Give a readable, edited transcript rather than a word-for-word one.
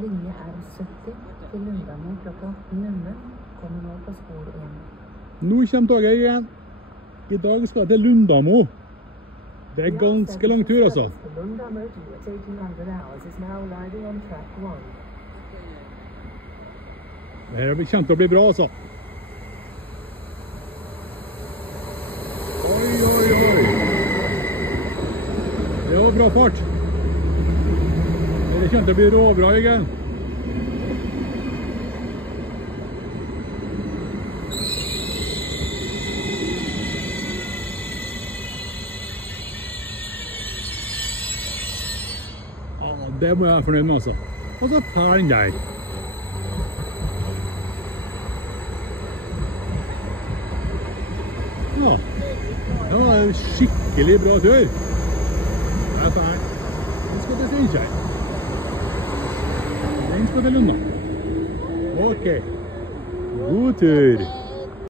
Linje R70 til Lundamo klokka 18:00. Kommer nå på spor 1. Nå kommer toget igjen. I dag skal jeg til Lundamo. Det er ganske lang tur, altså. Lundamo to its 1800 hours is now riding on track 1. Dette kommer til å bli bra, altså. Oi, oi, oi. Det var bra fart. Dette kommer til å bli råbra, Jørgen. Ja, det må jeg være fornøyd med, altså. Og så tar den der. Ja, det var en skikkelig bra tur. Det er ferdig. Den skal til Steinkjer. Den skal til Lunda. Ok. God tur.